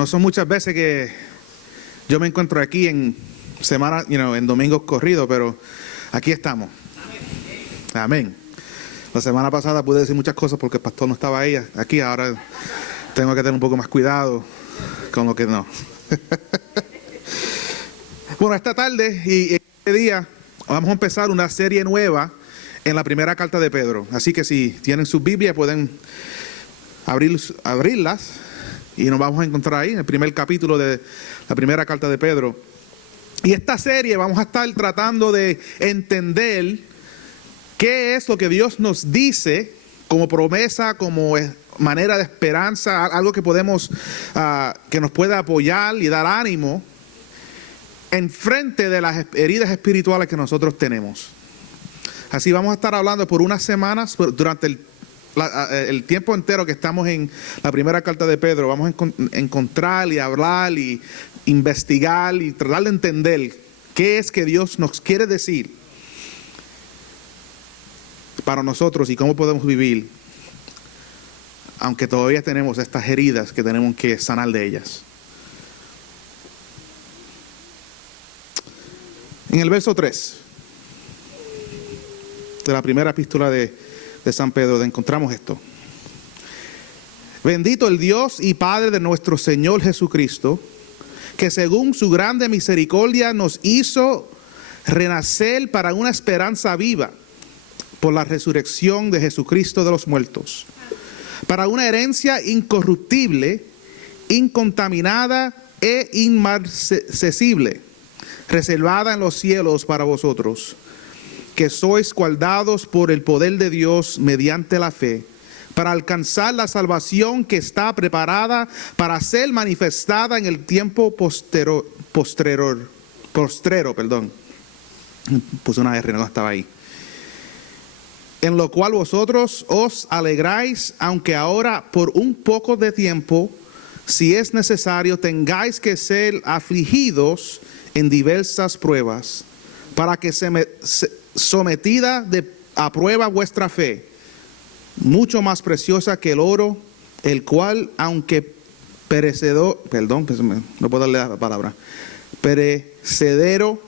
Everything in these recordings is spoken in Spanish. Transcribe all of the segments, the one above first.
No son muchas veces que yo me encuentro aquí en semana, en domingos corridos, pero aquí estamos. Amén. La semana pasada pude decir muchas cosas porque el pastor no estaba ahí. Aquí ahora tengo que tener un poco más cuidado con lo que no. Bueno, esta tarde y este día vamos a empezar una serie nueva en la primera carta de Pedro. Así que si tienen sus Biblias pueden abrirlas y nos vamos a encontrar ahí en el primer capítulo de la primera carta de Pedro. Y esta serie vamos a estar tratando de entender qué es lo que Dios nos dice como promesa, como manera de esperanza, algo que podemos, que nos pueda apoyar y dar ánimo en frente de las heridas espirituales que nosotros tenemos. Así vamos a estar hablando por unas semanas, durante el tiempo entero que estamos en la primera carta de Pedro. Vamos a encontrar y hablar y investigar y tratar de entender qué es que Dios nos quiere decir para nosotros y cómo podemos vivir, aunque todavía tenemos estas heridas que tenemos que sanar de ellas. En el verso 3 de la primera epístola de San Pedro encontramos esto. Bendito el Dios y Padre de nuestro Señor Jesucristo, que según su grande misericordia nos hizo renacer para una esperanza viva por la resurrección de Jesucristo de los muertos, para una herencia incorruptible, incontaminada e inmarcesible, reservada en los cielos para vosotros, que sois guardados por el poder de Dios mediante la fe, para alcanzar la salvación que está preparada para ser manifestada en el tiempo postrero. Puse una R, no estaba ahí. En lo cual vosotros os alegráis, aunque ahora por un poco de tiempo, si es necesario, tengáis que ser afligidos en diversas pruebas, para que sometida a prueba vuestra fe, mucho más preciosa que el oro, el cual, aunque perecedero, no puedo darle la palabra, perecedero,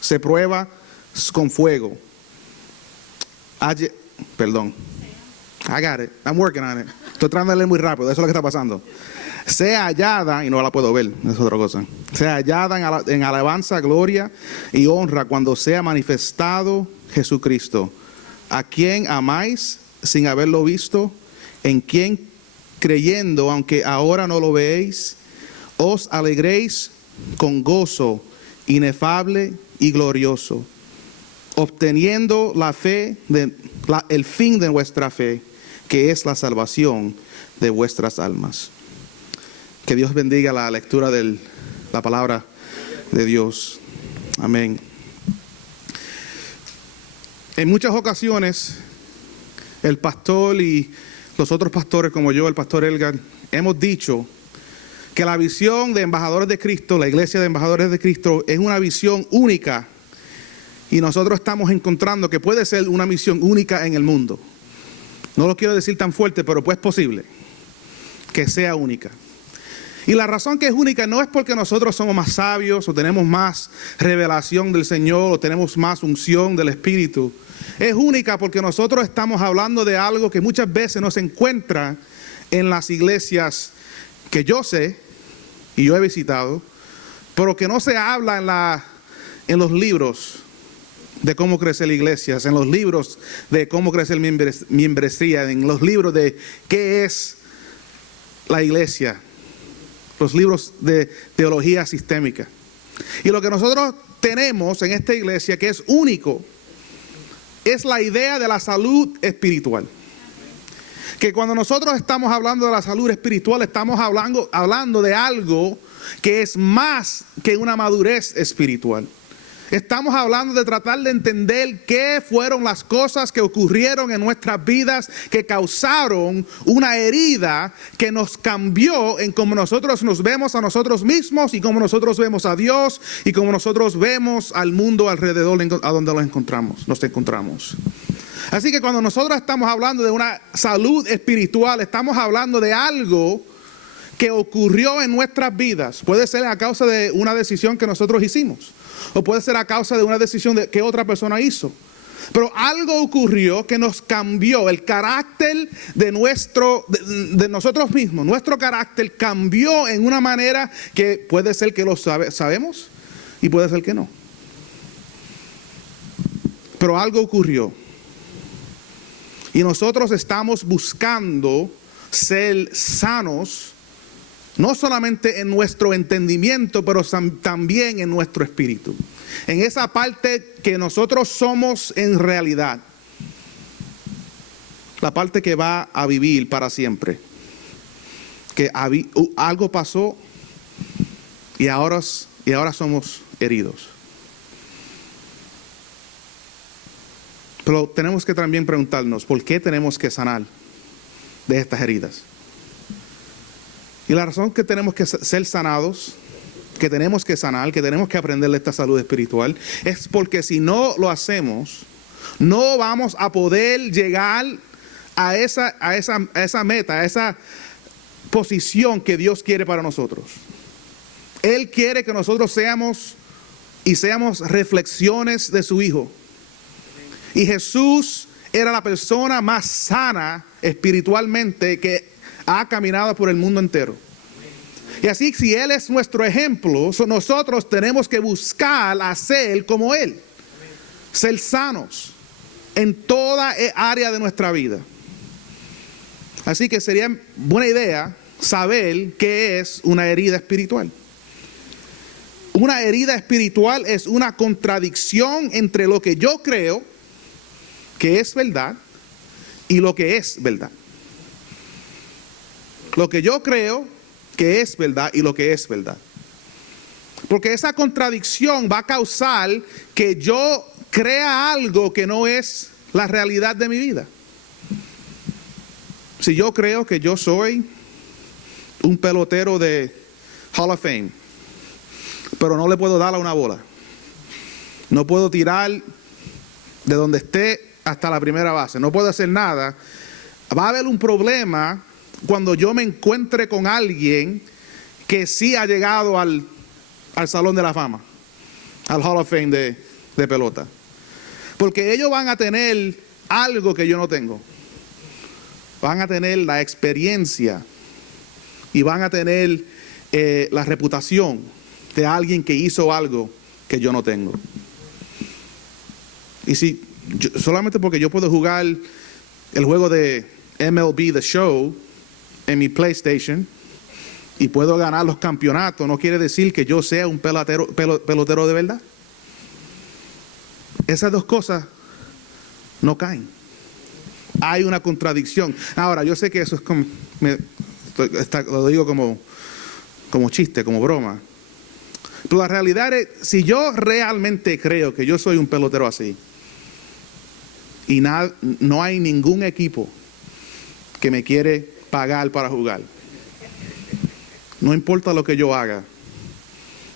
se prueba con fuego. I got it. I'm working on it. Estoy tratando de leer muy rápido, eso es lo que está pasando. Sea hallada, y no la puedo ver, es otra cosa. Sea hallada en alabanza, gloria y honra cuando sea manifestado Jesucristo, a quien amáis sin haberlo visto, en quien creyendo, aunque ahora no lo veéis, os alegréis con gozo inefable y glorioso, obteniendo la fe, el fin de vuestra fe, que es la salvación de vuestras almas. Que Dios bendiga la lectura de la palabra de Dios. Amén. En muchas ocasiones, el pastor y los otros pastores como yo, el pastor Elgar, hemos dicho que la visión de embajadores de Cristo, la iglesia de embajadores de Cristo, es una visión única. Y nosotros estamos encontrando que puede ser una misión única en el mundo. No lo quiero decir tan fuerte, pero pues es posible que sea única. Y la razón que es única no es porque nosotros somos más sabios o tenemos más revelación del Señor o tenemos más unción del Espíritu. Es única porque nosotros estamos hablando de algo que muchas veces no se encuentra en las iglesias que yo sé y yo he visitado, pero que no se habla en los libros de cómo crece la iglesia, en los libros de cómo crece la membresía, en los libros de qué es la iglesia, los libros de teología sistémica. Y lo que nosotros tenemos en esta iglesia que es único es la idea de la salud espiritual. Que cuando nosotros estamos hablando de la salud espiritual, estamos hablando de algo que es más que una madurez espiritual. Estamos hablando de tratar de entender qué fueron las cosas que ocurrieron en nuestras vidas que causaron una herida que nos cambió en cómo nosotros nos vemos a nosotros mismos y cómo nosotros vemos a Dios y cómo nosotros vemos al mundo alrededor a donde nos encontramos. Así que cuando nosotros estamos hablando de una salud espiritual, estamos hablando de algo que ocurrió en nuestras vidas puede ser a causa de una decisión que nosotros hicimos, o puede ser a causa de una decisión que otra persona hizo. Pero algo ocurrió que nos cambió el carácter de nosotros mismos. Nuestro carácter cambió en una manera que puede ser que lo sabemos y puede ser que no. Pero algo ocurrió. Y nosotros estamos buscando ser sanos, no solamente en nuestro entendimiento, pero también en nuestro espíritu. En esa parte que nosotros somos en realidad. La parte que va a vivir para siempre. Que algo pasó y ahora somos heridos. Pero tenemos que también preguntarnos, ¿por qué tenemos que sanar de estas heridas? Y la razón que tenemos que ser sanados, que tenemos que sanar, que tenemos que aprender de esta salud espiritual, es porque si no lo hacemos, no vamos a poder llegar a esa meta, a esa posición que Dios quiere para nosotros. Él quiere que nosotros seamos reflexiones de su Hijo. Y Jesús era la persona más sana espiritualmente que ha caminado por el mundo entero. Y así, si Él es nuestro ejemplo, nosotros tenemos que buscar hacer como Él. Ser sanos en toda área de nuestra vida. Así que sería buena idea saber qué es una herida espiritual. Una herida espiritual es una contradicción entre lo que yo creo que es verdad y lo que es verdad. Lo que yo creo que es verdad y lo que es verdad. Porque esa contradicción va a causar que yo crea algo que no es la realidad de mi vida. Si yo creo que yo soy un pelotero de Hall of Fame, pero no le puedo dar a una bola, no puedo tirar de donde esté hasta la primera base, no puedo hacer nada, va a haber un problema cuando yo me encuentre con alguien que sí ha llegado al Salón de la Fama, al Hall of Fame de pelota. Porque ellos van a tener algo que yo no tengo. Van a tener la experiencia y van a tener la reputación de alguien que hizo algo que yo no tengo. Y si solamente porque yo puedo jugar el juego de MLB The Show en mi PlayStation y puedo ganar los campeonatos, no quiere decir que yo sea un pelotero de verdad. Esas dos cosas no caen. Hay una contradicción. Ahora, yo sé que eso es como, lo digo como chiste, como broma. Pero la realidad es, si yo realmente creo que yo soy un pelotero así, y no hay ningún equipo que me quiere pagar para jugar, no importa lo que yo haga,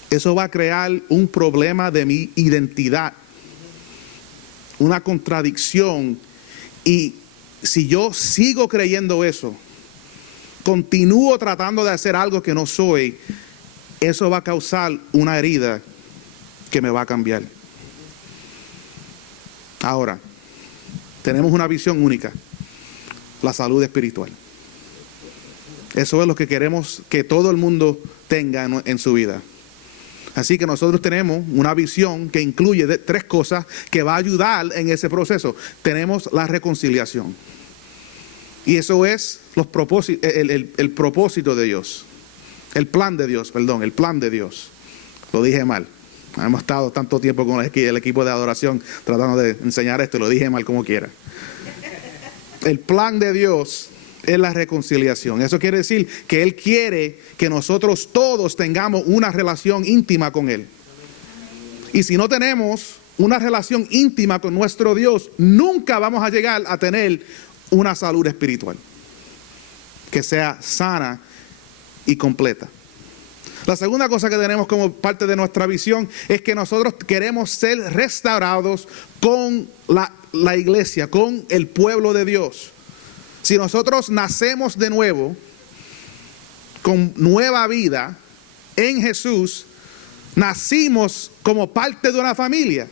eso va a crear un problema de mi identidad, una contradicción. Y si yo sigo creyendo eso, continúo tratando de hacer algo que no soy, eso va a causar una herida que me va a cambiar. Ahora, tenemos una visión única, la salud espiritual. Eso es lo que queremos que todo el mundo tenga en su vida. Así que nosotros tenemos una visión que incluye tres cosas que va a ayudar en ese proceso. Tenemos la reconciliación. Y eso es el propósito de Dios. El plan de Dios. Lo dije mal. Hemos estado tanto tiempo con el equipo de adoración tratando de enseñar esto, lo dije mal como quiera. El plan de Dios es la reconciliación. Eso quiere decir que Él quiere que nosotros todos tengamos una relación íntima con Él. Y si no tenemos una relación íntima con nuestro Dios, nunca vamos a llegar a tener una salud espiritual que sea sana y completa. La segunda cosa que tenemos como parte de nuestra visión es que nosotros queremos ser restaurados con la iglesia, con el pueblo de Dios. Si nosotros nacemos de nuevo, con nueva vida en Jesús, nacimos como parte de una familia.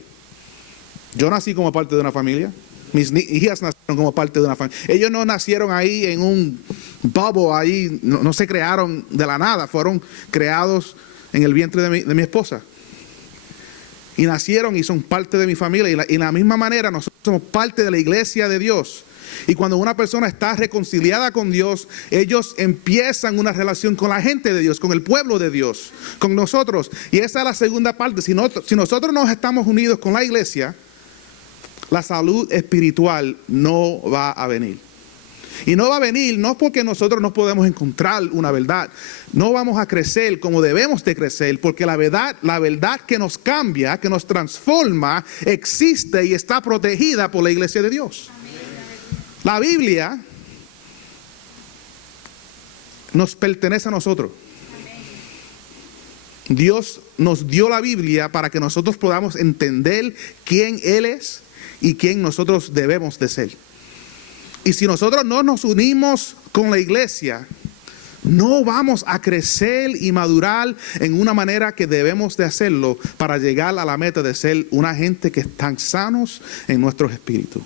Yo nací como parte de una familia. Mis hijas nacieron como parte de una familia. Ellos no nacieron ahí en un bubble, ahí no se crearon de la nada. Fueron creados en el vientre de mi esposa. Y nacieron y son parte de mi familia. Y de la misma manera nosotros somos parte de la iglesia de Dios. Y cuando una persona está reconciliada con Dios, ellos empiezan una relación con la gente de Dios, con el pueblo de Dios, con nosotros. Y esa es la segunda parte. Si nosotros nos estamos unidos con la iglesia, la salud espiritual no va a venir. Y no va a venir no porque nosotros no podemos encontrar una verdad. No vamos a crecer como debemos de crecer, porque la verdad que nos cambia, que nos transforma, existe y está protegida por la iglesia de Dios. La Biblia nos pertenece a nosotros. Dios nos dio la Biblia para que nosotros podamos entender quién Él es y quién nosotros debemos de ser. Y si nosotros no nos unimos con la iglesia, no vamos a crecer y madurar en una manera que debemos de hacerlo para llegar a la meta de ser una gente que están sanos en nuestros espíritus.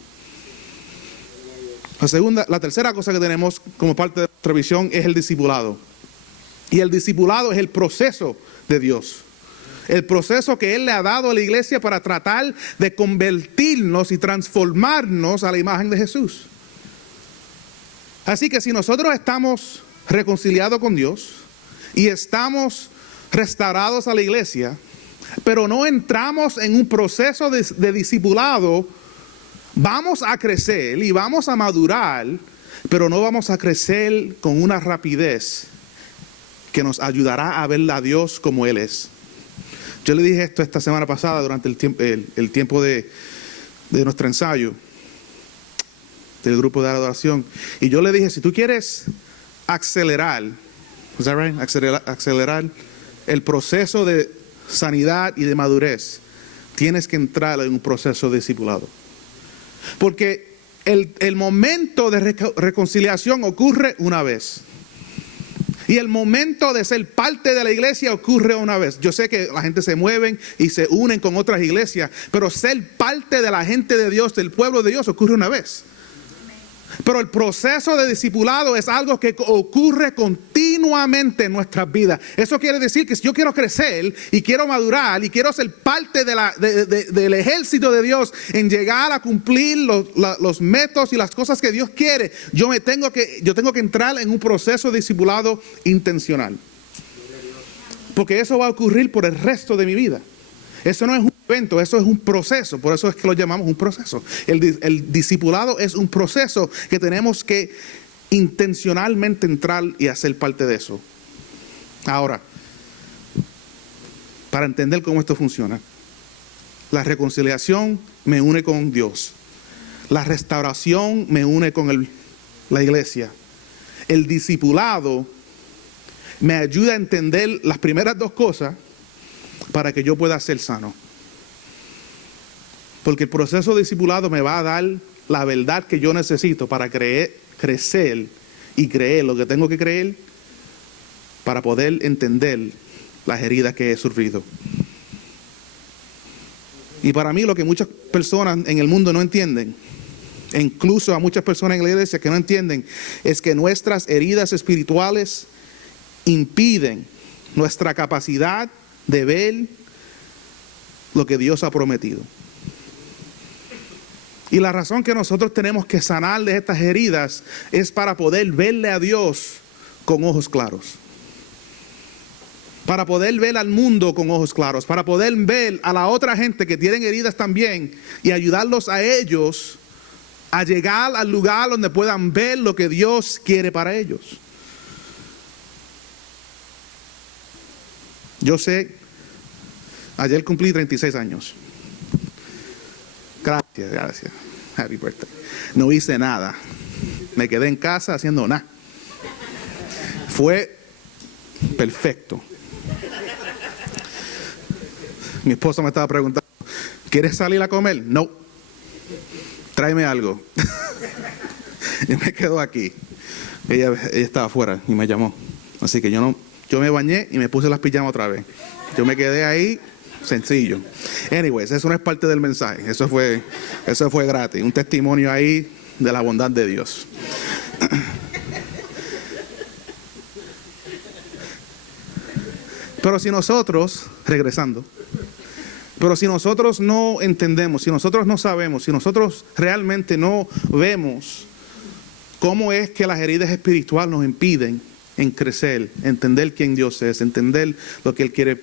La tercera cosa que tenemos como parte de nuestra visión es el discipulado. Y el discipulado es el proceso de Dios. El proceso que Él le ha dado a la iglesia para tratar de convertirnos y transformarnos a la imagen de Jesús. Así que si nosotros estamos reconciliados con Dios y estamos restaurados a la iglesia, pero no entramos en un proceso de discipulado, vamos a crecer y vamos a madurar, pero no vamos a crecer con una rapidez que nos ayudará a ver a Dios como Él es. Yo le dije esto esta semana pasada durante el tiempo de nuestro ensayo del grupo de adoración. Y yo le dije, si tú quieres acelerar, ¿is that right? Acelerar el proceso de sanidad y de madurez, tienes que entrar en un proceso de discipulado. Porque el momento de reconciliación ocurre una vez. Y el momento de ser parte de la iglesia ocurre una vez. Yo sé que la gente se mueve y se unen con otras iglesias, pero ser parte de la gente de Dios, del pueblo de Dios, ocurre una vez. Pero el proceso de discipulado es algo que ocurre continuamente en nuestras vidas. Eso quiere decir que si yo quiero crecer y quiero madurar y quiero ser parte del ejército de Dios en llegar a cumplir los métodos y las cosas que Dios quiere, yo tengo que entrar en un proceso de discipulado intencional. Porque eso va a ocurrir por el resto de mi vida. Eso no es un evento, eso es un proceso. Por eso es que lo llamamos un proceso. El discipulado es un proceso que tenemos que intencionalmente entrar y hacer parte de eso. Ahora, para entender cómo esto funciona, la reconciliación me une con Dios. La restauración me une con la iglesia. El discipulado me ayuda a entender las primeras dos cosas para que yo pueda ser sano. Porque el proceso de discipulado me va a dar la verdad que yo necesito para crecer y creer lo que tengo que creer para poder entender las heridas que he sufrido. Y para mí lo que muchas personas en el mundo no entienden, e incluso a muchas personas en la iglesia que no entienden, es que nuestras heridas espirituales impiden nuestra capacidad de ver lo que Dios ha prometido. Y la razón que nosotros tenemos que sanar de estas heridas es para poder verle a Dios con ojos claros. Para poder ver al mundo con ojos claros. Para poder ver a la otra gente que tienen heridas también y ayudarlos a ellos a llegar al lugar donde puedan ver lo que Dios quiere para ellos. Yo sé, ayer cumplí 36 años. Gracias. Happy birthday. No hice nada. Me quedé en casa haciendo nada. Fue perfecto. Mi esposa me estaba preguntando, ¿quieres salir a comer? No. Tráeme algo. Y me quedo aquí. Ella estaba afuera y me llamó. Así que yo me bañé y me puse las pijamas otra vez. Yo me quedé ahí, sencillo. Anyways, eso no es parte del mensaje. Eso fue gratis. Un testimonio ahí de la bondad de Dios. Pero si nosotros, regresando, pero si nosotros no entendemos, si nosotros no sabemos, si nosotros realmente no vemos cómo es que las heridas espirituales nos impiden en crecer, entender quién Dios es, entender lo que Él quiere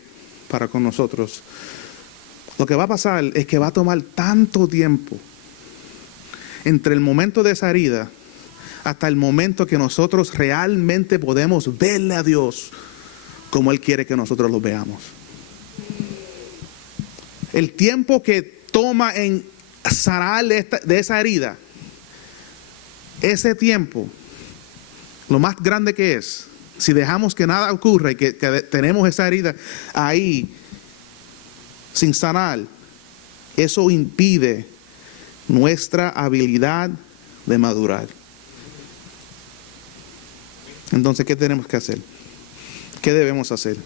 para con nosotros, lo que va a pasar es que va a tomar tanto tiempo entre el momento de esa herida hasta el momento que nosotros realmente podemos verle a Dios como Él quiere que nosotros lo veamos. El tiempo que toma en sanar de esa herida, ese tiempo, lo más grande que es, si dejamos que nada ocurra y que tenemos esa herida ahí sin sanar, eso impide nuestra habilidad de madurar. Entonces, ¿qué tenemos que hacer? ¿Qué debemos hacer?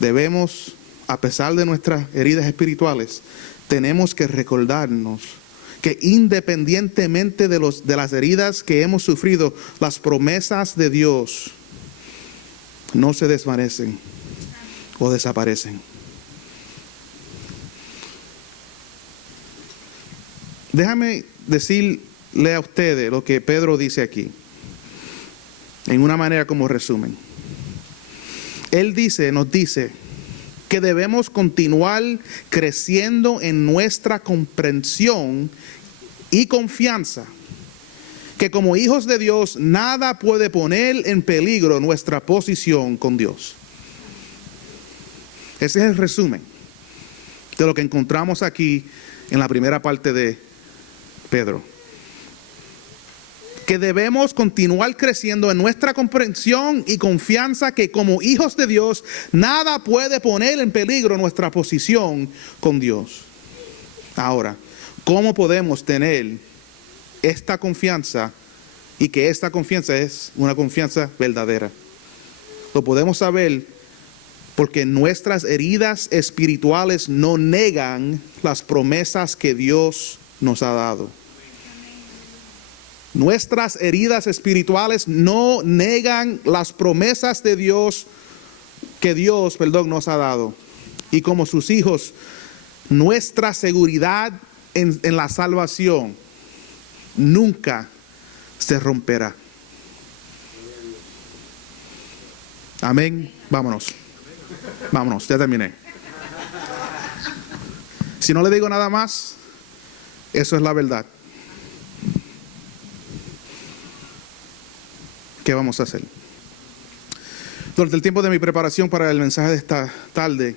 Debemos, a pesar de nuestras heridas espirituales, tenemos que recordarnos que independientemente de las heridas que hemos sufrido, las promesas de Dios no se desvanecen o desaparecen. Déjame decirle a ustedes lo que Pedro dice aquí, en una manera como resumen. Él nos dice que debemos continuar creciendo en nuestra comprensión y confianza, que como hijos de Dios nada puede poner en peligro nuestra posición con Dios. Ese es el resumen de lo que encontramos aquí en la primera parte de Pedro. Que debemos continuar creciendo en nuestra comprensión y confianza, que como hijos de Dios nada puede poner en peligro nuestra posición con Dios. Ahora, ¿cómo podemos tener esta confianza y que esta confianza es una confianza verdadera? Lo podemos saber porque nuestras heridas espirituales no negan las promesas que Dios nos ha dado. Nuestras heridas espirituales no negan las promesas de Dios que Dios nos ha dado. Y como sus hijos, nuestra seguridad en la salvación nunca se romperá. Amén. Vámonos, ya terminé. Si no le digo nada más, eso es la verdad. ¿Qué vamos a hacer? Durante el tiempo de mi preparación para el mensaje de esta tarde,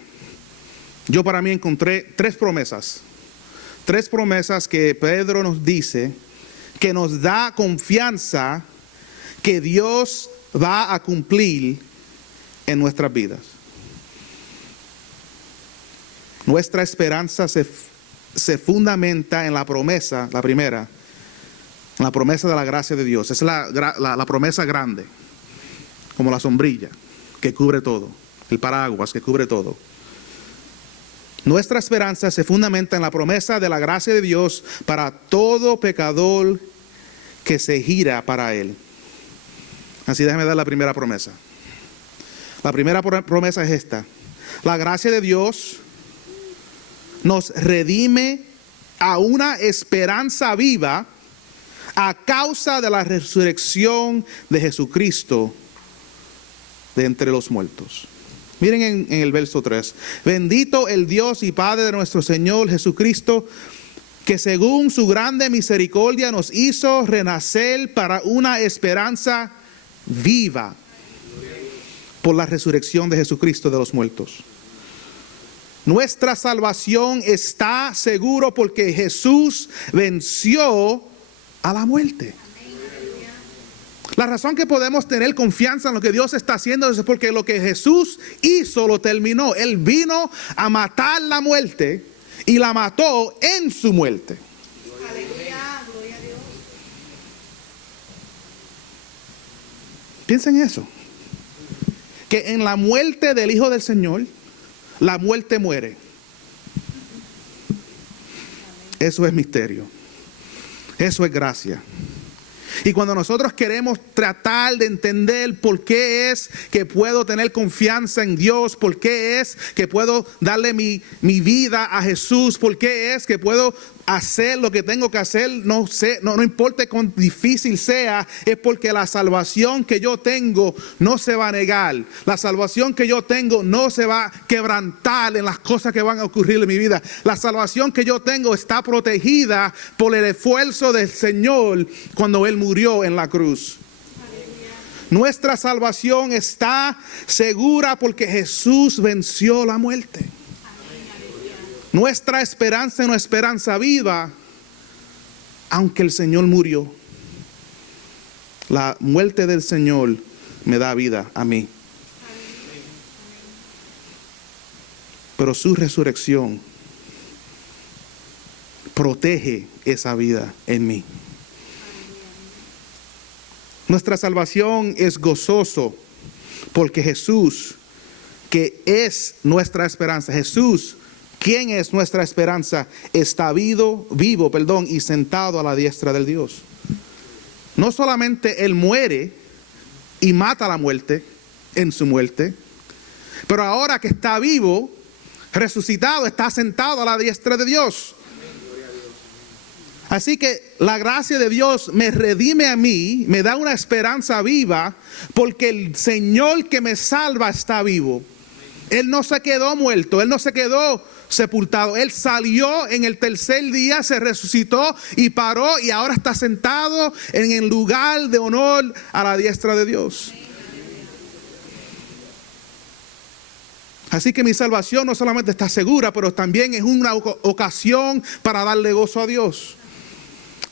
yo para mí encontré tres promesas que Pedro nos dice, que nos da confianza que Dios va a cumplir en nuestras vidas. Nuestra esperanza se fundamenta en la promesa, la primera, la promesa de la gracia de Dios. Es la promesa grande, como la sombrilla que cubre todo, el paraguas que cubre todo. Nuestra esperanza se fundamenta en la promesa de la gracia de Dios para todo pecador que se gira para Él. Así déjame dar la primera promesa. La primera promesa es esta: la gracia de Dios nos redime a una esperanza viva a causa de la resurrección de Jesucristo de entre los muertos. Miren en el verso 3. Bendito el Dios y Padre de nuestro Señor Jesucristo, que según su grande misericordia nos hizo renacer para una esperanza viva por la resurrección de Jesucristo de los muertos. Nuestra salvación está seguro porque Jesús venció a la muerte. La razón que podemos tener confianza en lo que Dios está haciendo es porque lo que Jesús hizo lo terminó. Él vino a matar la muerte y la mató en su muerte. Piensen en eso. Que en la muerte del Hijo del Señor, la muerte muere. Eso es misterio. Eso es gracia. Y cuando nosotros queremos tratar de entender por qué es que puedo tener confianza en Dios, por qué es que puedo darle mi vida a Jesús, por qué es que puedo hacer lo que tengo que hacer, no importa cuán difícil sea, es porque la salvación que yo tengo no se va a negar. La salvación que yo tengo no se va a quebrantar en las cosas que van a ocurrir en mi vida. La salvación que yo tengo está protegida por el esfuerzo del Señor cuando Él murió en la cruz. Nuestra salvación está segura porque Jesús venció la muerte. Nuestra esperanza es una esperanza viva, aunque el Señor murió. La muerte del Señor me da vida a mí. Pero su resurrección protege esa vida en mí. Nuestra salvación es gozoso porque Jesús, que es nuestra esperanza, Jesús, ¿quién es nuestra esperanza? Está vivo, y sentado a la diestra del Dios. No solamente Él muere y mata la muerte en su muerte, pero ahora que está vivo, resucitado, está sentado a la diestra de Dios. Así que la gracia de Dios me redime a mí, me da una esperanza viva, porque el Señor que me salva está vivo. Él no se quedó muerto, Él no se quedó sepultado. Él salió en el tercer día, se resucitó y paró, y ahora está sentado en el lugar de honor a la diestra de Dios. Así que mi salvación no solamente está segura, pero también es una ocasión para darle gozo a Dios.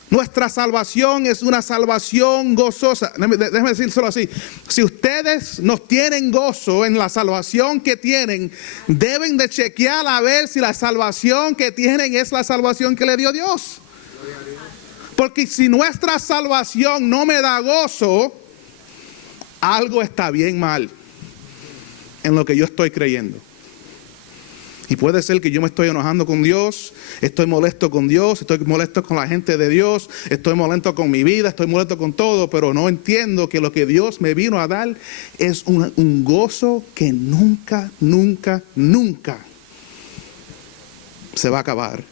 Nuestra salvación es una salvación gozosa. Déjeme decírselo así. Si ustedes no tienen gozo en la salvación que tienen, deben de chequear a ver si la salvación que tienen es la salvación que le dio Dios. Porque si nuestra salvación no me da gozo, algo está bien mal en lo que yo estoy creyendo. Y puede ser que yo me estoy enojando con Dios, estoy molesto con Dios, estoy molesto con la gente de Dios, estoy molesto con mi vida, estoy molesto con todo, pero no entiendo que lo que Dios me vino a dar es un gozo que nunca, nunca, nunca se va a acabar.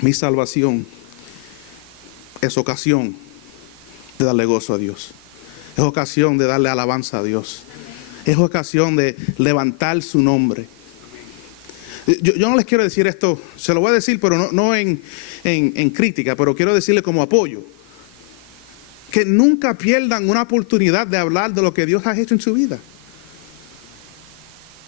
Mi salvación es ocasión de darle gozo a Dios. Es ocasión de darle alabanza a Dios. Es ocasión de levantar su nombre. Yo no les quiero decir esto, se lo voy a decir, pero no en crítica, pero quiero decirle como apoyo. Que nunca pierdan una oportunidad de hablar de lo que Dios ha hecho en su vida.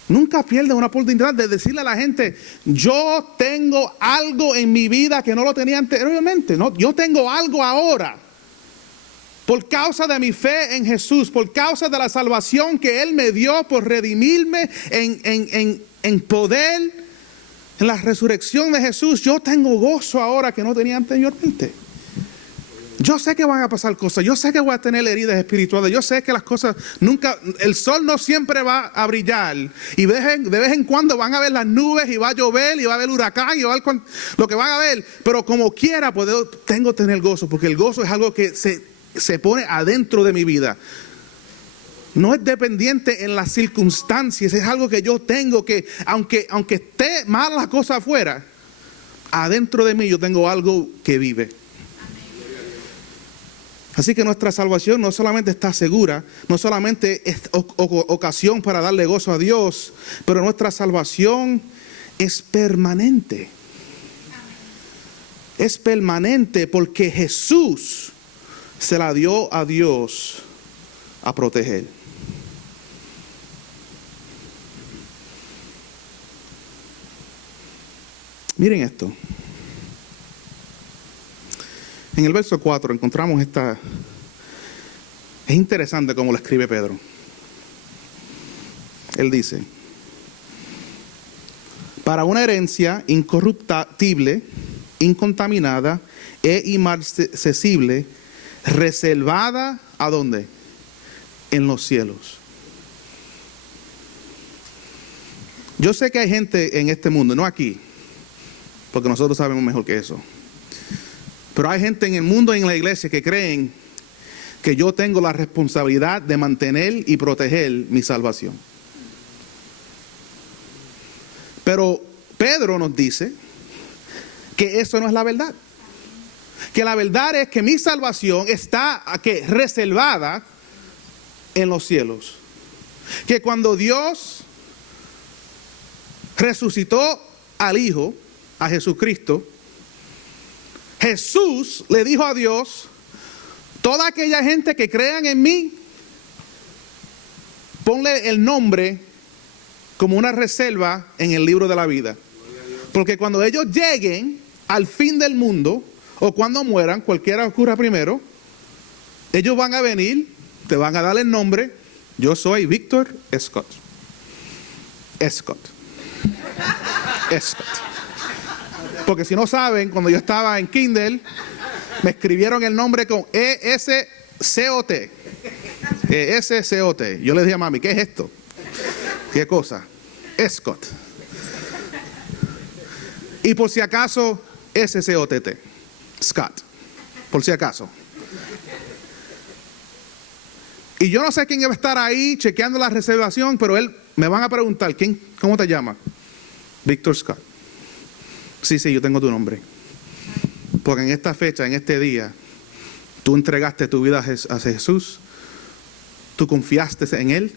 Nunca pierdan una oportunidad de decirle a la gente: yo tengo algo en mi vida que no lo tenía anteriormente. No, yo tengo algo ahora. Por causa de mi fe en Jesús, por causa de la salvación que Él me dio, por redimirme en poder, en la resurrección de Jesús, yo tengo gozo ahora que no tenía anteriormente. Yo sé que van a pasar cosas, yo sé que voy a tener heridas espirituales, yo sé que las cosas nunca, el sol no siempre va a brillar, y de vez en cuando van a ver las nubes, y va a llover, y va a haber huracán, y va a haber lo que van a ver, pero como quiera tengo que tener gozo, porque el gozo es algo que se pone adentro de mi vida. No es dependiente en las circunstancias, es algo que yo tengo que, aunque esté mal la cosa afuera, adentro de mí yo tengo algo que vive. Así que nuestra salvación no solamente está segura, no solamente es ocasión para darle gozo a Dios, pero nuestra salvación es permanente. Es permanente porque Jesús se la dio a Dios a proteger. Miren esto. En el verso 4 encontramos esta. Es interesante cómo lo escribe Pedro. Él dice: para una herencia incorruptible incontaminada e inmarcesible, reservada, ¿a dónde? En los cielos. Yo sé que hay gente en este mundo, no aquí, porque nosotros sabemos mejor que eso, pero hay gente en el mundo, en la iglesia, que creen que yo tengo la responsabilidad de mantener y proteger mi salvación. Pero Pedro nos dice que eso no es la verdad. Que la verdad es que mi salvación está reservada en los cielos. Que cuando Dios resucitó al Hijo, a Jesucristo, Jesús le dijo a Dios: toda aquella gente que crean en mí, ponle el nombre como una reserva en el libro de la vida. Porque cuando ellos lleguen al fin del mundo, o cuando mueran, cualquiera ocurra primero, ellos van a venir, te van a dar el nombre: yo soy Víctor Scott. Scott. Porque si no saben, cuando yo estaba en Kindle, me escribieron el nombre con E-S-C-O-T. E-S-C-O-T. Yo le dije a mami: ¿qué es esto? ¿Qué cosa? Scott. Y por si acaso, S-C-O-T-T. Scott. Por si acaso. Y yo no sé quién va a estar ahí chequeando la reservación, pero me van a preguntar: ¿cómo te llamas? Víctor Scott. Sí, yo tengo tu nombre. Porque en esta fecha, en este día, tú entregaste tu vida a Jesús, tú confiaste en Él,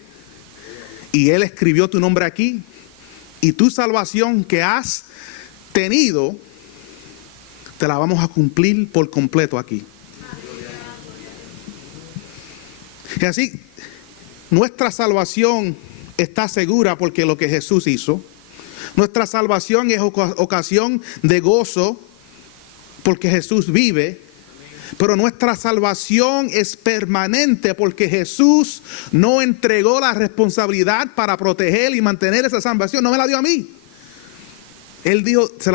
y Él escribió tu nombre aquí, y tu salvación que has tenido, te la vamos a cumplir por completo aquí. Y así, nuestra salvación está segura porque lo que Jesús hizo. Nuestra salvación es ocasión de gozo porque Jesús vive. Pero nuestra salvación es permanente porque Jesús no entregó la responsabilidad para proteger y mantener esa salvación. No me la dio a mí. Él dijo, se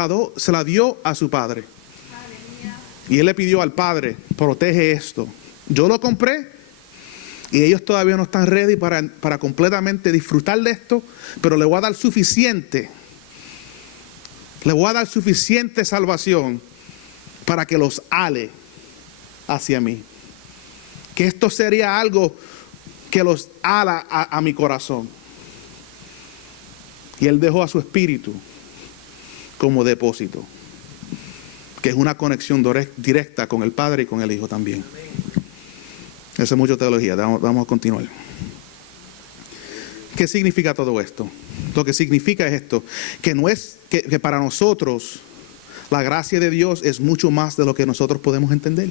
la dio a su Padre. Y Él le pidió al Padre: protege esto. Yo lo compré y ellos todavía no están ready para completamente disfrutar de esto, pero le voy a dar suficiente. Le voy a dar suficiente salvación para que los ale hacia mí. Que esto sería algo que los ala a mi corazón. Y Él dejó a su espíritu como depósito, que es una conexión directa con el Padre y con el Hijo también. Esa es mucha teología. Vamos a continuar. ¿Qué significa todo esto? Lo que significa es esto: que no es que para nosotros la gracia de Dios es mucho más de lo que nosotros podemos entender.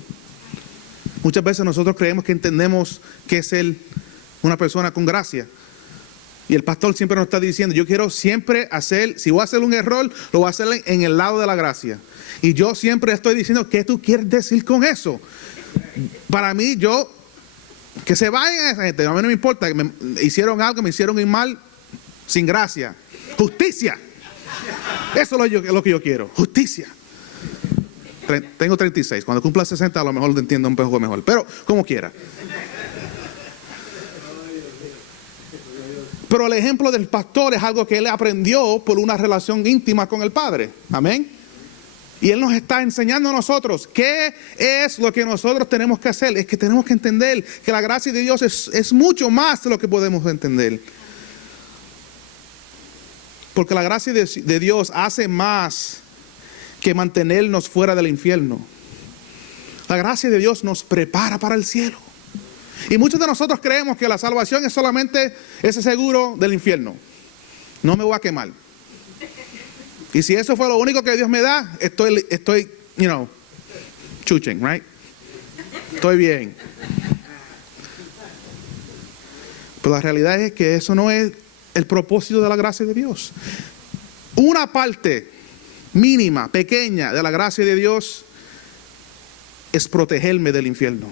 Muchas veces nosotros creemos que entendemos que es una persona con gracia. Y el pastor siempre nos está diciendo: yo quiero siempre si voy a hacer un error, lo voy a hacer en el lado de la gracia. Y yo siempre estoy diciendo: ¿qué tú quieres decir con eso? Para mí, que se vayan esa gente, a mí no me importa, que me hicieron algo, me hicieron mal, sin gracia. Justicia. Eso es lo que yo quiero, justicia. Tengo 36, cuando cumpla 60 a lo mejor lo entiendo un poco mejor, pero como quiera. Pero el ejemplo del pastor es algo que él aprendió por una relación íntima con el Padre. Amén. Y Él nos está enseñando a nosotros qué es lo que nosotros tenemos que hacer. Es que tenemos que entender que la gracia de Dios es mucho más de lo que podemos entender. Porque la gracia de Dios hace más que mantenernos fuera del infierno. La gracia de Dios nos prepara para el cielo. Y muchos de nosotros creemos que la salvación es solamente ese seguro del infierno. No me voy a quemar. Y si eso fue lo único que Dios me da, estoy chuchen, right? Estoy bien. Pero la realidad es que eso no es el propósito de la gracia de Dios. Una parte mínima, pequeña de la gracia de Dios es protegerme del infierno.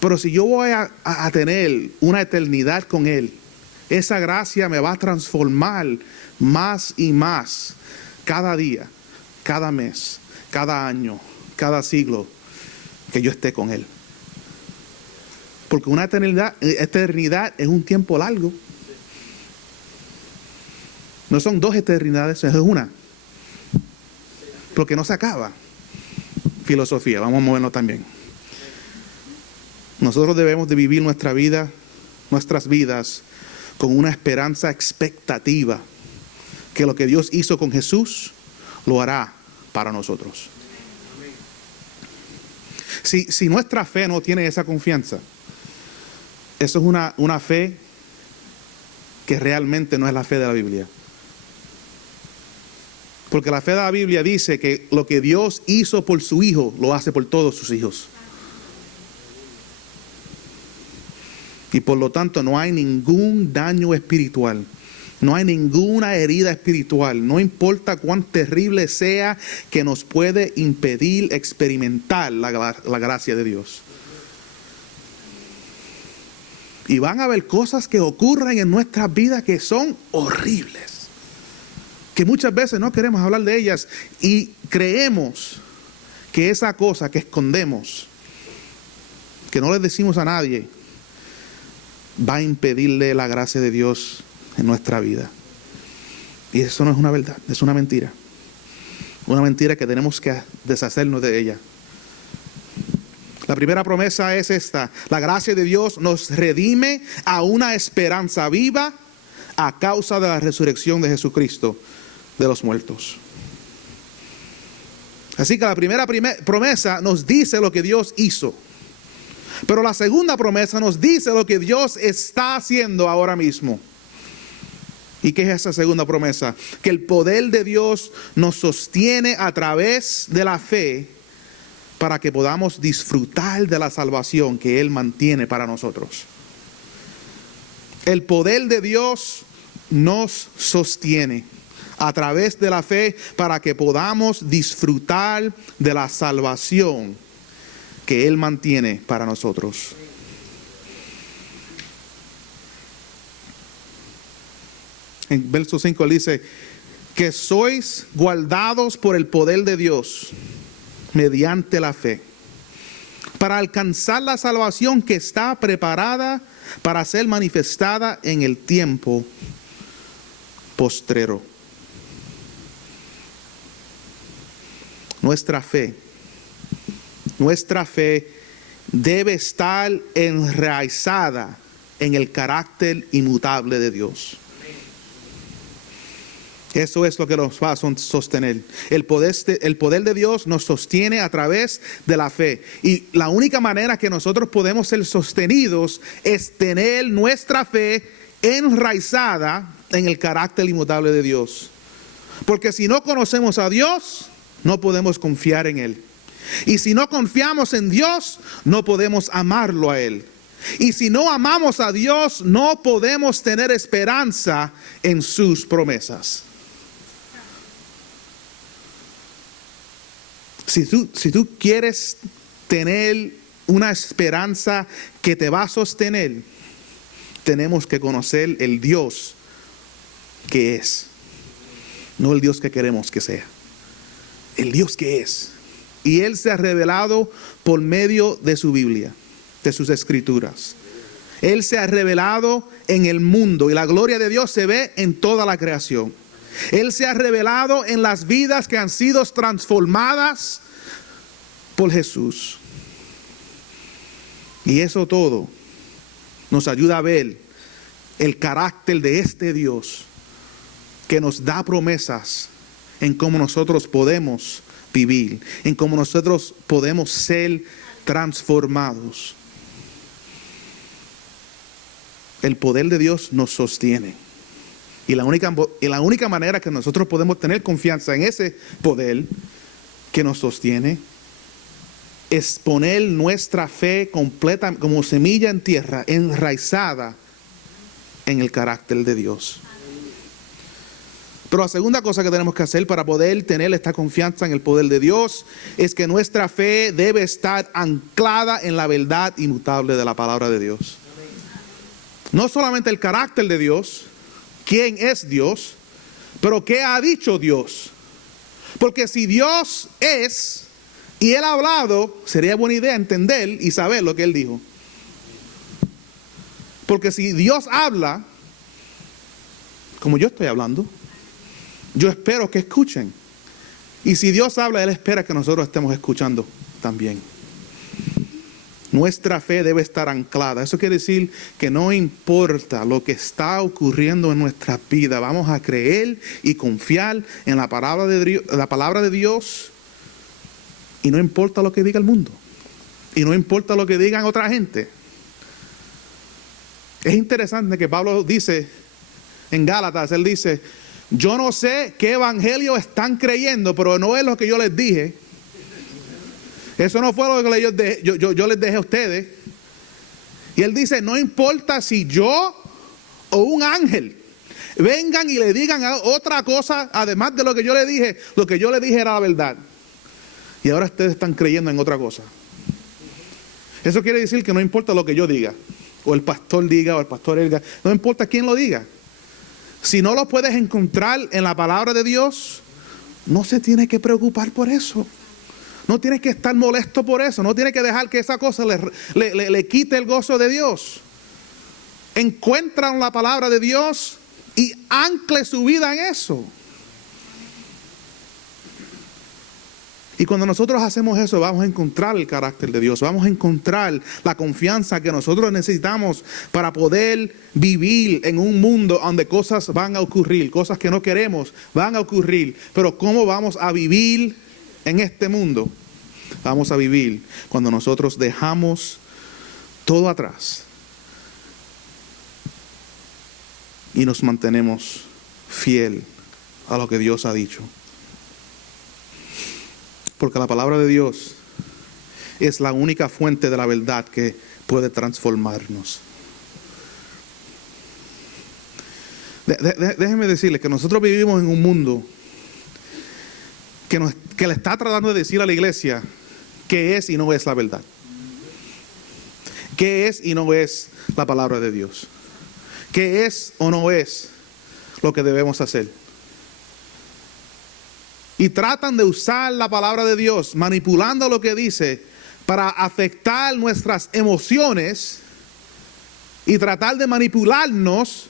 Pero si yo voy a tener una eternidad con Él, esa gracia me va a transformar más y más cada día. cada mes, cada año, cada siglo, que yo esté con Él. Porque una eternidad es un tiempo largo. No son 2 eternidades, es una. Porque no se acaba. Filosofía, vamos a movernos también. Nosotros debemos de vivir nuestras vidas con una esperanza expectativa que lo que Dios hizo con Jesús lo hará para nosotros. Si nuestra fe no tiene esa confianza, eso es una fe que realmente no es la fe de la Biblia. Porque la fe de la Biblia dice que lo que Dios hizo por su Hijo, lo hace por todos sus hijos. Y por lo tanto no hay ningún daño espiritual. No hay ninguna herida espiritual. No importa cuán terrible sea, que nos puede impedir experimentar la gracia de Dios. Y van a haber cosas que ocurren en nuestras vidas que son horribles, que muchas veces no queremos hablar de ellas y creemos que esa cosa que escondemos, que no le decimos a nadie, va a impedirle la gracia de Dios en nuestra vida. Y eso no es una verdad, es una mentira. Una mentira que tenemos que deshacernos de ella. La primera promesa es esta: la gracia de Dios nos redime a una esperanza viva a causa de la resurrección de Jesucristo de los muertos. Así que la primera promesa nos dice lo que Dios hizo. Pero la segunda promesa nos dice lo que Dios está haciendo ahora mismo. ¿Y qué es esa segunda promesa? Que el poder de Dios nos sostiene a través de la fe para que podamos disfrutar de la salvación que Él mantiene para nosotros. El poder de Dios nos sostiene a través de la fe para que podamos disfrutar de la salvación que Él mantiene para nosotros. En verso 5 dice que sois guardados por el poder de Dios mediante la fe, para alcanzar la salvación que está preparada para ser manifestada en el tiempo postrero. Nuestra fe debe estar enraizada en el carácter inmutable de Dios. Eso es lo que nos va a sostener. El poder de Dios nos sostiene a través de la fe. Y la única manera que nosotros podemos ser sostenidos es tener nuestra fe enraizada en el carácter inmutable de Dios. Porque si no conocemos a Dios, no podemos confiar en Él. Y si no confiamos en Dios, no podemos amarlo a Él. Y si no amamos a Dios, no podemos tener esperanza en sus promesas. Si tú quieres tener una esperanza que te va a sostener, tenemos que conocer el Dios que es, no el Dios que queremos que sea, el Dios que es. Y Él se ha revelado por medio de su Biblia, de sus escrituras. Él se ha revelado en el mundo y la gloria de Dios se ve en toda la creación. Él se ha revelado en las vidas que han sido transformadas por Jesús. Y eso todo nos ayuda a ver el carácter de este Dios que nos da promesas en cómo nosotros podemos vivir, en cómo nosotros podemos ser transformados. El poder de Dios nos sostiene. Y la única manera que nosotros podemos tener confianza en ese poder que nos sostiene es poner nuestra fe completa como semilla en tierra, enraizada en el carácter de Dios. Pero la segunda cosa que tenemos que hacer para poder tener esta confianza en el poder de Dios es que nuestra fe debe estar anclada en la verdad inmutable de la palabra de Dios. No solamente el carácter de Dios, quién es Dios, pero qué ha dicho Dios. Porque si Dios es y Él ha hablado, sería buena idea entender y saber lo que Él dijo. Porque si Dios habla, como yo estoy hablando, yo espero que escuchen. Y si Dios habla, Él espera que nosotros estemos escuchando también. Nuestra fe debe estar anclada. Eso quiere decir que no importa lo que está ocurriendo en nuestra vida, vamos a creer y confiar en la palabra de Dios. Y no importa lo que diga el mundo. Y no importa lo que digan otra gente. Es interesante que Pablo dice en Gálatas, él dice, yo no sé qué evangelio están creyendo, pero no es lo que yo les dije. Eso no fue lo que yo les dejé a ustedes. Y él dice, no importa si yo o un ángel vengan y le digan otra cosa, además de lo que yo le dije, lo que yo le dije era la verdad. Y ahora ustedes están creyendo en otra cosa. Eso quiere decir que no importa lo que yo diga, o el pastor diga, o el pastor diga, no importa quién lo diga. Si no lo puedes encontrar en la palabra de Dios, no se tiene que preocupar por eso. No tienes que estar molesto por eso. No tienes que dejar que esa cosa le quite el gozo de Dios. Encuentran la palabra de Dios y ancle su vida en eso. Y cuando nosotros hacemos eso, vamos a encontrar el carácter de Dios. Vamos a encontrar la confianza que nosotros necesitamos para poder vivir en un mundo donde cosas van a ocurrir. Cosas que no queremos van a ocurrir. Pero ¿cómo vamos a vivir en este mundo? Vamos a vivir cuando nosotros dejamos todo atrás y nos mantenemos fiel a lo que Dios ha dicho. Porque la palabra de Dios es la única fuente de la verdad que puede transformarnos. Déjenme decirles que nosotros vivimos en un mundo que le está tratando de decir a la iglesia qué es y no es la verdad. Qué es y no es la palabra de Dios. Qué es o no es lo que debemos hacer. Y tratan de usar la palabra de Dios, manipulando lo que dice, para afectar nuestras emociones y tratar de manipularnos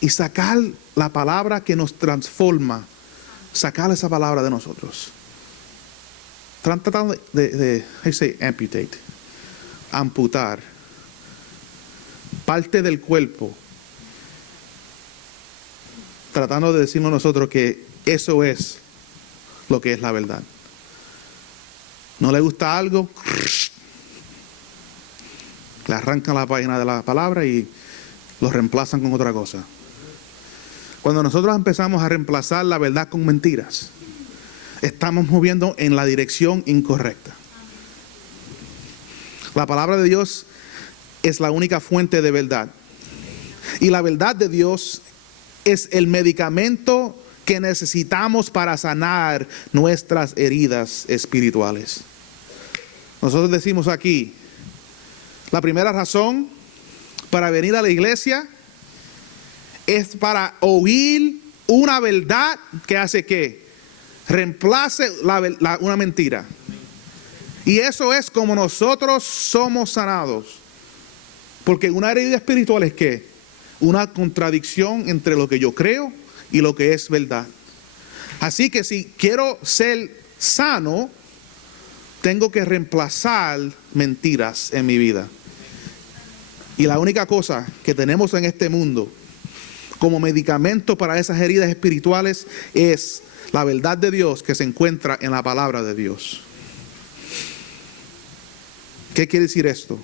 y sacar la palabra que nos transforma, sacar esa palabra de nosotros. Tratando amputate, amputar parte del cuerpo, tratando de decirnos nosotros que eso es lo que es la verdad. ¿No le gusta algo? Le arrancan la página de la palabra y lo reemplazan con otra cosa. Cuando nosotros empezamos a reemplazar la verdad con mentiras, estamos moviendo en la dirección incorrecta. La palabra de Dios es la única fuente de verdad. Y la verdad de Dios es el medicamento que necesitamos para sanar nuestras heridas espirituales. Nosotros decimos aquí, la primera razón para venir a la iglesia es para oír una verdad que hace que reemplace una mentira. Y eso es como nosotros somos sanados. Porque una herida espiritual es ¿qué? Una contradicción entre lo que yo creo y lo que es verdad. Así que si quiero ser sano, tengo que reemplazar mentiras en mi vida. Y la única cosa que tenemos en este mundo como medicamento para esas heridas espirituales es la verdad de Dios que se encuentra en la palabra de Dios. ¿Qué quiere decir esto?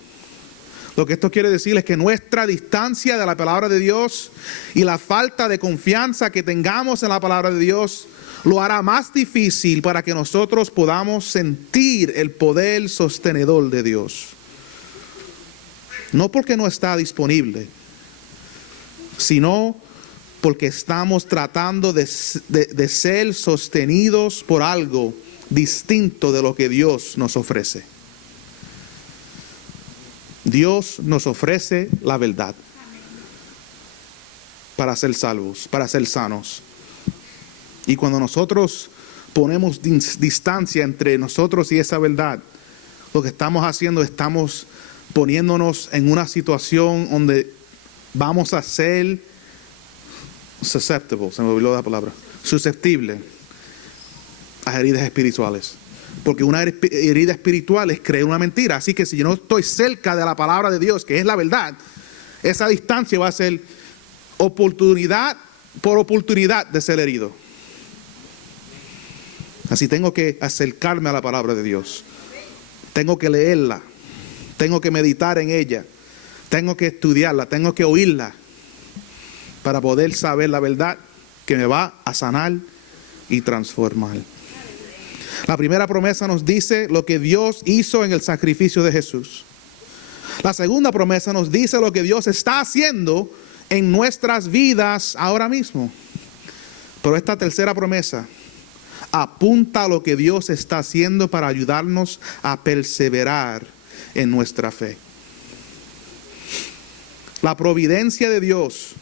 Lo que esto quiere decir es que nuestra distancia de la palabra de Dios y la falta de confianza que tengamos en la palabra de Dios lo hará más difícil para que nosotros podamos sentir el poder sostenedor de Dios. No porque no está disponible, sino porque estamos tratando de ser sostenidos por algo distinto de lo que Dios nos ofrece. Dios nos ofrece la verdad para ser salvos, para ser sanos. Y cuando nosotros ponemos distancia entre nosotros y esa verdad, lo que estamos haciendo, estamos poniéndonos en una situación donde vamos a ser susceptible, se me olvidó la palabra, susceptible a heridas espirituales. Porque una herida espiritual es creer una mentira. Así que si yo no estoy cerca de la palabra de Dios, que es la verdad, esa distancia va a ser oportunidad por oportunidad de ser herido. Así tengo que acercarme a la palabra de Dios. Tengo que leerla. Tengo que meditar en ella. Tengo que estudiarla. Tengo que oírla. Para poder saber la verdad que me va a sanar y transformar. La primera promesa nos dice lo que Dios hizo en el sacrificio de Jesús. La segunda promesa nos dice lo que Dios está haciendo en nuestras vidas ahora mismo. Pero esta tercera promesa apunta a lo que Dios está haciendo para ayudarnos a perseverar en nuestra fe. La providencia de Dios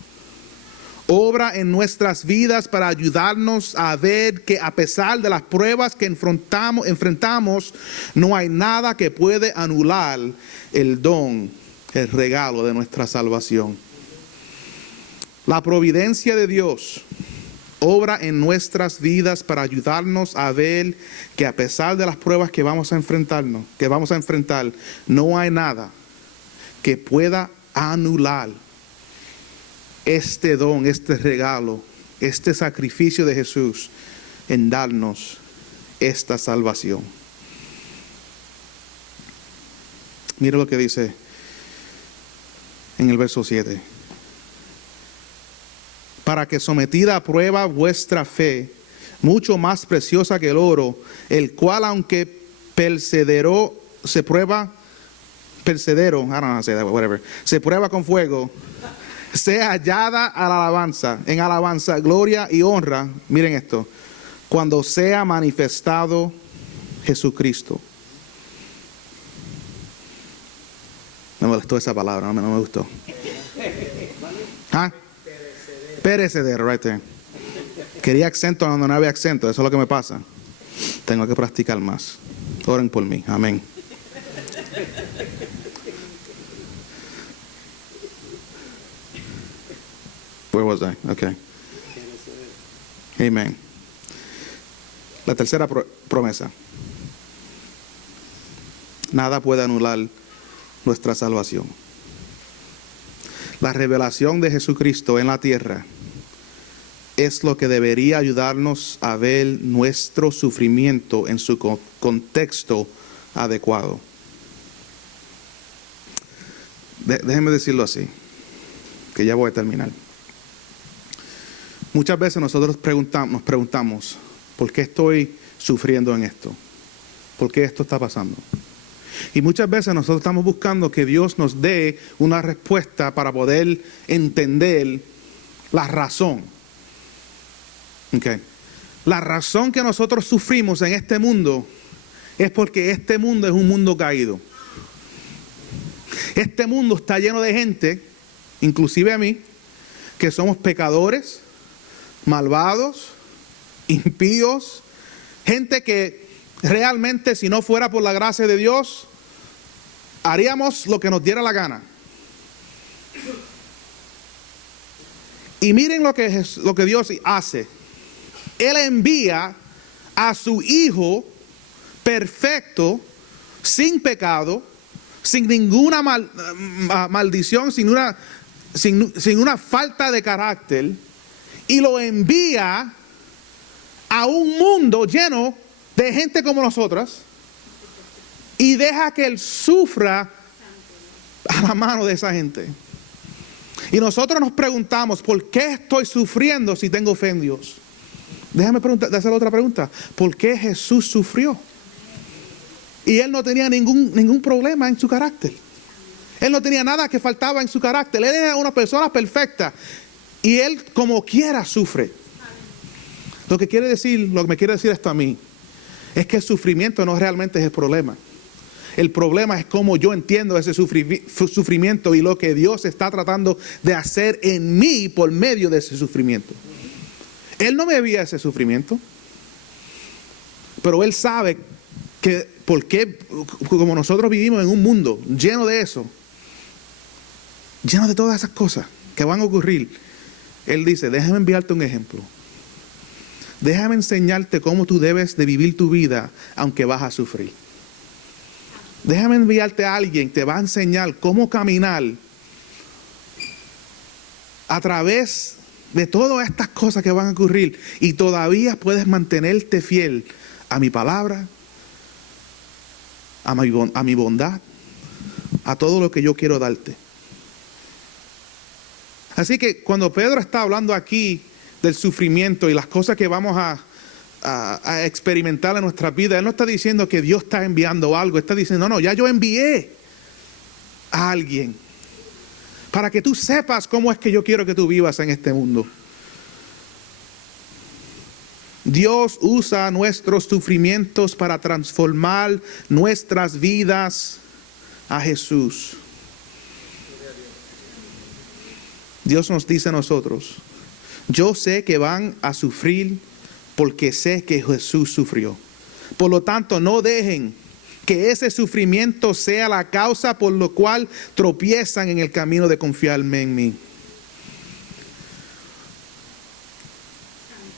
obra en nuestras vidas para ayudarnos a ver que a pesar de las pruebas que enfrentamos, no hay nada que puede anular el don, el regalo de nuestra salvación. La providencia de Dios obra en nuestras vidas para ayudarnos a ver que a pesar de las pruebas que vamos a enfrentar, no hay nada que pueda anular este don, este regalo, este sacrificio de Jesús en darnos esta salvación. Mira lo que dice en el verso 7. Para que sometida a prueba vuestra fe, mucho más preciosa que el oro, el cual aunque se prueba con fuego, sea hallada a la alabanza, en alabanza, gloria y honra. Miren esto, cuando sea manifestado Jesucristo. No me gustó esa palabra, no me gustó. ¿Ah? Perecedero, right there. Quería acento donde no había acento, eso es lo que me pasa. Tengo que practicar más. Oren por mí, amén. Where was I? Okay. Amen. La tercera promesa. Nada puede anular nuestra salvación. La revelación de Jesucristo en la tierra es lo que debería ayudarnos a ver nuestro sufrimiento en su contexto adecuado. Déjenme decirlo así, que ya voy a terminar. Muchas veces nosotros nos preguntamos, ¿por qué estoy sufriendo en esto? ¿Por qué esto está pasando? Y muchas veces nosotros estamos buscando que Dios nos dé una respuesta para poder entender la razón. Okay. La razón que nosotros sufrimos en este mundo es porque este mundo es un mundo caído. Este mundo está lleno de gente, inclusive a mí, que somos pecadores, malvados, impíos, gente que realmente si no fuera por la gracia de Dios, haríamos lo que nos diera la gana. Y miren lo que Dios hace. Él envía a su Hijo perfecto, sin pecado, sin ninguna maldición, sin una falta de carácter, y lo envía a un mundo lleno de gente como nosotras y deja que Él sufra a la mano de esa gente. Y nosotros nos preguntamos, ¿por qué estoy sufriendo si tengo fe en Dios? Déjame hacer otra pregunta. ¿Por qué Jesús sufrió? Y Él no tenía ningún problema en su carácter. Él no tenía nada que faltaba en su carácter. Él era una persona perfecta. Y Él como quiera sufre. Lo que me quiere decir esto a mí, es que el sufrimiento no realmente es el problema. El problema es cómo yo entiendo ese sufrimiento y lo que Dios está tratando de hacer en mí por medio de ese sufrimiento. Él no me envía ese sufrimiento, pero Él sabe que porque como nosotros vivimos en un mundo lleno de eso, lleno de todas esas cosas que van a ocurrir, Él dice, déjame enviarte un ejemplo. Déjame enseñarte cómo tú debes de vivir tu vida aunque vas a sufrir. Déjame enviarte a alguien que te va a enseñar cómo caminar a través de todas estas cosas que van a ocurrir y todavía puedes mantenerte fiel a mi palabra, a mi bondad, a todo lo que yo quiero darte. Así que cuando Pedro está hablando aquí del sufrimiento y las cosas que vamos a experimentar en nuestra vida, él no está diciendo que Dios está enviando algo, está diciendo, no, ya yo envié a alguien para que tú sepas cómo es que yo quiero que tú vivas en este mundo. Dios usa nuestros sufrimientos para transformar nuestras vidas a Jesús. Dios nos dice a nosotros, yo sé que van a sufrir porque sé que Jesús sufrió. Por lo tanto, no dejen que ese sufrimiento sea la causa por lo cual tropiezan en el camino de confiarme en mí.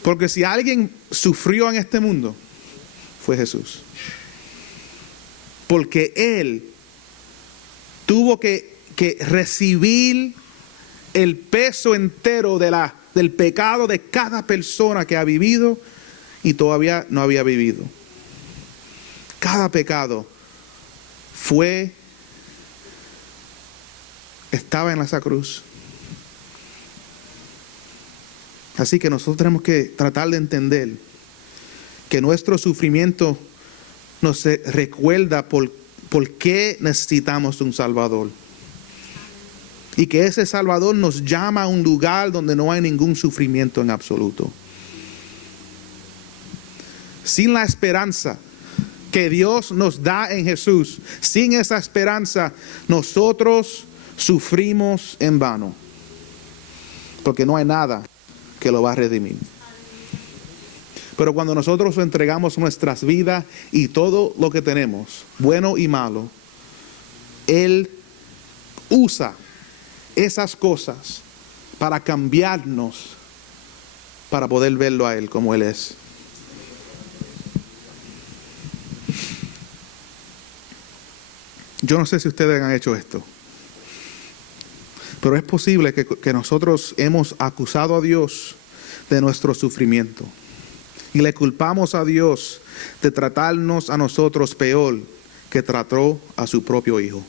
Porque si alguien sufrió en este mundo, fue Jesús. Porque Él tuvo que recibir el peso entero del pecado de cada persona que ha vivido y todavía no había vivido. Cada pecado estaba en esa cruz. Así que nosotros tenemos que tratar de entender que nuestro sufrimiento nos recuerda por qué necesitamos un Salvador. Y que ese Salvador nos llama a un lugar donde no hay ningún sufrimiento en absoluto. Sin la esperanza que Dios nos da en Jesús, sin esa esperanza, nosotros sufrimos en vano. Porque no hay nada que lo va a redimir. Pero cuando nosotros entregamos nuestras vidas y todo lo que tenemos, bueno y malo, Él usa esas cosas para cambiarnos, para poder verlo a Él como Él es. Yo no sé si ustedes han hecho esto, pero es posible que nosotros hemos acusado a Dios de nuestro sufrimiento y le culpamos a Dios de tratarnos a nosotros peor que trató a su propio Hijo.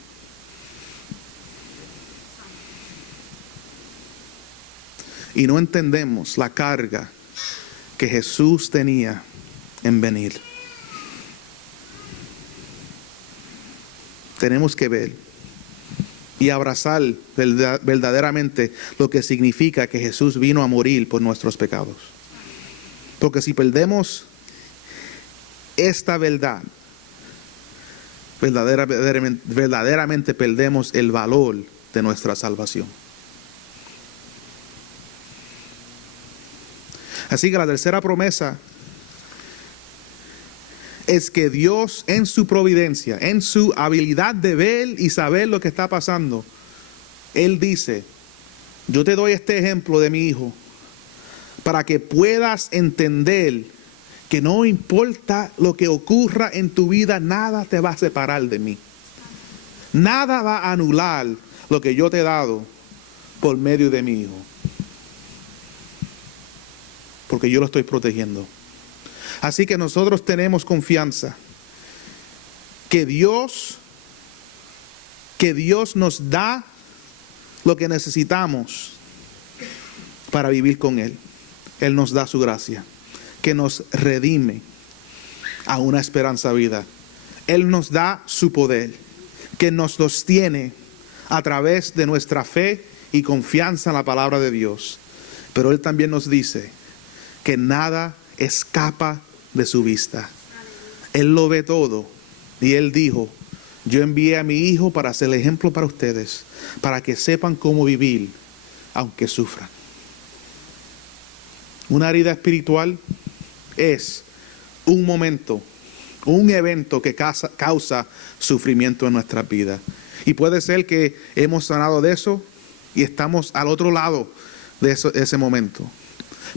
Y no entendemos la carga que Jesús tenía en venir. Tenemos que ver y abrazar verdaderamente lo que significa que Jesús vino a morir por nuestros pecados. Porque si perdemos esta verdad, verdaderamente perdemos el valor de nuestra salvación. Así que la tercera promesa es que Dios en su providencia, en su habilidad de ver y saber lo que está pasando, Él dice, yo te doy este ejemplo de mi Hijo para que puedas entender que no importa lo que ocurra en tu vida, nada te va a separar de mí. Nada va a anular lo que yo te he dado por medio de mi Hijo. Porque yo lo estoy protegiendo. Así que nosotros tenemos confianza que Dios nos da lo que necesitamos para vivir con Él. Él nos da su gracia, que nos redime a una esperanza vida. Él nos da su poder, que nos sostiene a través de nuestra fe y confianza en la palabra de Dios. Pero Él también nos dice que nada escapa de su vista. Él lo ve todo. Y Él dijo, yo envié a mi Hijo para ser el ejemplo para ustedes, para que sepan cómo vivir, aunque sufran. Una herida espiritual es un momento, un evento que causa sufrimiento en nuestras vidas. Y puede ser que hemos sanado de eso y estamos al otro lado de ese momento.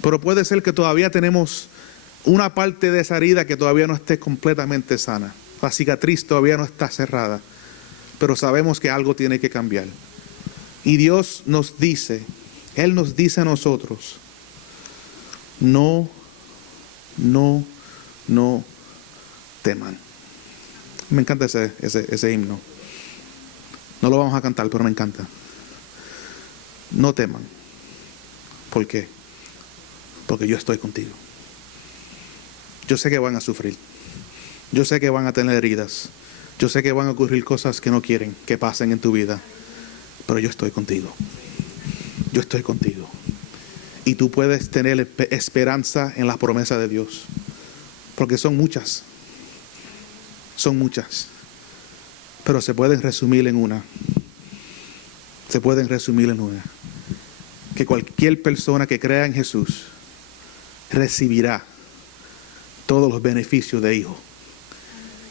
Pero puede ser que todavía tenemos una parte de esa herida que todavía no esté completamente sana. La cicatriz todavía no está cerrada. Pero sabemos que algo tiene que cambiar. Y Dios nos dice, Él nos dice a nosotros, no teman. Me encanta ese himno. No lo vamos a cantar, pero me encanta. No teman. ¿Por qué? Porque yo estoy contigo. Yo sé que van a sufrir. Yo sé que van a tener heridas. Yo sé que van a ocurrir cosas que no quieren que pasen en tu vida. Pero yo estoy contigo. Yo estoy contigo. Y tú puedes tener esperanza en las promesas de Dios. Porque son muchas. Son muchas. Pero se pueden resumir en una. Se pueden resumir en una. Que cualquier persona que crea en Jesús recibirá todos los beneficios de hijo.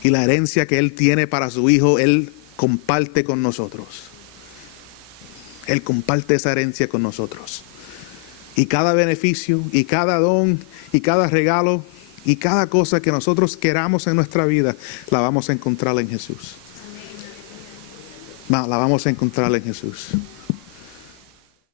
Y la herencia que Él tiene para su hijo, Él comparte con nosotros. Él comparte esa herencia con nosotros. Y cada beneficio, y cada don, y cada regalo, y cada cosa que nosotros queramos en nuestra vida, la vamos a encontrar en Jesús. La vamos a encontrar en Jesús.